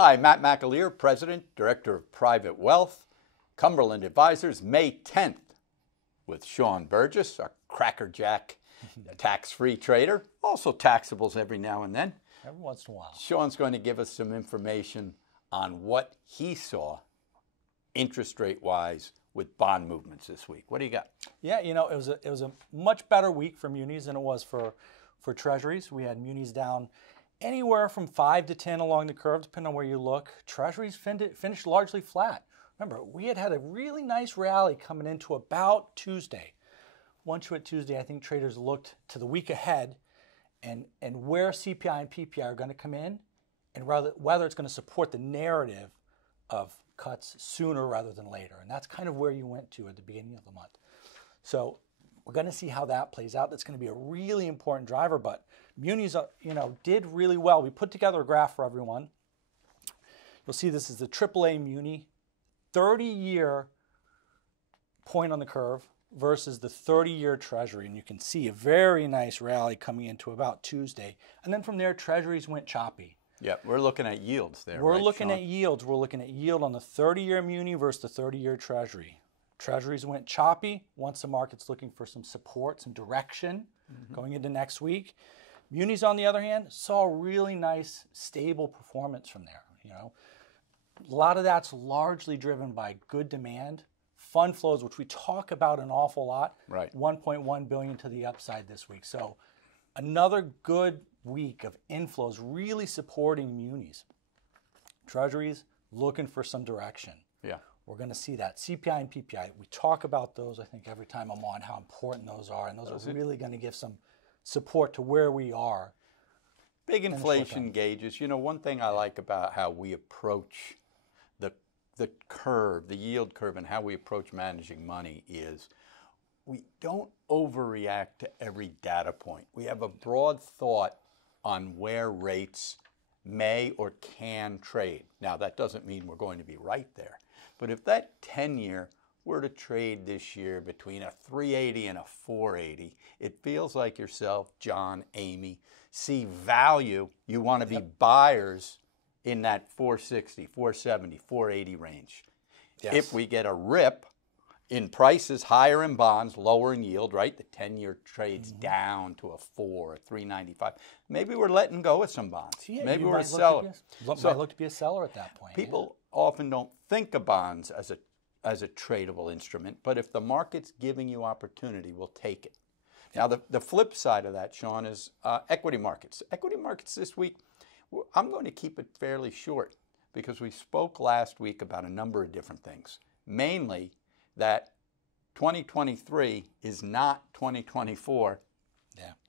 Hi, Matt McAleer, President, Director of Private Wealth, Cumberland Advisors, May 10th, with Shaun Burgess, our crackerjack tax-free trader, also taxables every now and then. Every once in a while. Shaun's going to give us some information on what he saw interest rate-wise with bond movements this week. What do you got? Yeah, it was a much better week for munis than it was for Treasuries. We had munis down anywhere from 5 to 10 along the curve, depending on where you look. Treasuries finished largely flat. Remember, we had a really nice rally coming into about Tuesday. Once you hit Tuesday, I think traders looked to the week ahead and where CPI and PPI are going to come in, and whether it's going to support the narrative of cuts sooner rather than later. And that's kind of where you went to at the beginning of the month. So we're going to see how that plays out. That's going to be a really important driver, but munis, did really well. We put together a graph for everyone. You'll see this is the AAA muni 30-year point on the curve versus the 30-year Treasury. And you can see a very nice rally coming into about Tuesday. And then from there, Treasuries went choppy. Yeah, we're looking at yields there. We're looking at yields. We're looking at yield on the 30-year muni versus the 30-year Treasury. Treasuries went choppy once the market's looking for some support, some direction going into next week. Munis, on the other hand, saw a really nice, stable performance from there. A lot of that's largely driven by good demand, fund flows, which we talk about an awful lot. Right. 1.1 billion to the upside this week. So another good week of inflows really supporting munis. Treasuries looking for some direction. Yeah. We're going to see that. CPI and PPI, we talk about those, I think, every time I'm on, how important those are. And those are really going to give some support to where we are. Big inflation gauges. One thing I like about how we approach the curve, the yield curve, and how we approach managing money is we don't overreact to every data point. We have a broad thought on where rates may or can trade. Now, that doesn't mean we're going to be right there. But if that 10-year were to trade this year between a 380 and a 480, it feels like yourself, John, Amy, see value. You want to be buyers in that 460, 470, 480 range. Yes. If we get a rip in prices, higher in bonds, lower in yield, right? The 10-year trades down to a 4, a 395. Maybe we're letting go of some bonds. Yeah, maybe we're selling. Might look to be a seller at that point. People often don't think of bonds as a tradable instrument, but if the market's giving you opportunity, we'll take it. Now, the flip side of that, Shaun, is equity markets. Equity markets this week, I'm going to keep it fairly short because we spoke last week about a number of different things, mainly that 2023 is not 2024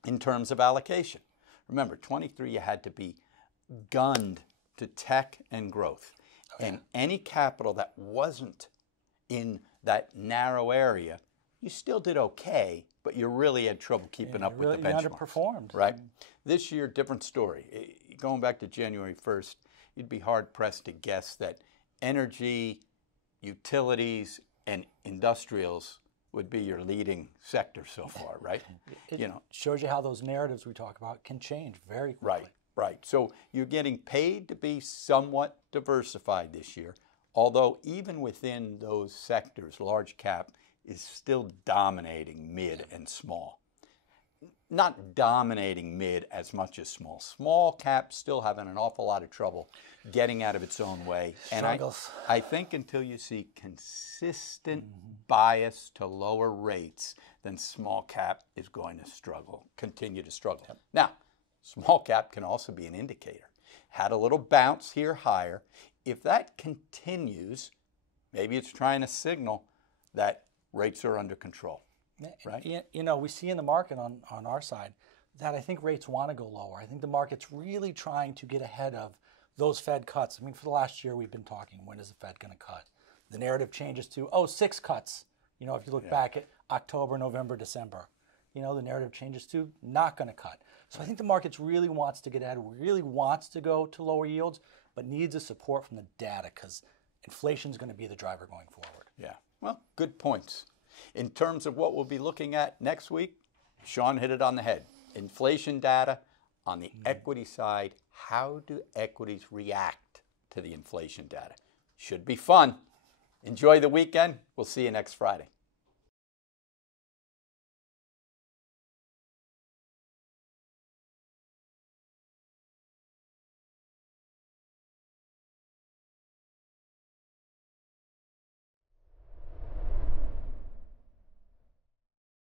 in terms of allocation. Remember, 23 you had to be gunned to tech and growth. And any capital that wasn't in that narrow area, you still did okay, but you really had trouble keeping up with the benchmarks. You underperformed. Right? This year, different story. Going back to January 1st, you'd be hard-pressed to guess that energy, utilities, and industrials would be your leading sector so far, right? It shows you how those narratives we talk about can change very quickly. Right. So you're getting paid to be somewhat diversified this year, although even within those sectors, large cap is still dominating mid and small. Not dominating mid as much as small. Small cap still having an awful lot of trouble getting out of its own way. Struggles. And I think until you see consistent bias to lower rates, then small cap is going to struggle, continue to struggle. Now, small cap can also be an indicator. Had a little bounce here higher. If that continues, maybe it's trying to signal that rates are under control. Right? We see in the market on our side that I think rates want to go lower. I think the market's really trying to get ahead of those Fed cuts. I mean, for the last year we've been talking, when is the Fed going to cut? The narrative changes to, 6 cuts. If you look back at October, November, December, the narrative changes to not going to cut. So I think the market really wants to get ahead, really wants to go to lower yields, but needs a support from the data because inflation is going to be the driver going forward. Yeah, well, good points. In terms of what we'll be looking at next week, Shaun hit it on the head. Inflation data on the equity side. How do equities react to the inflation data. Should be fun. Enjoy the weekend. We'll see you next Friday.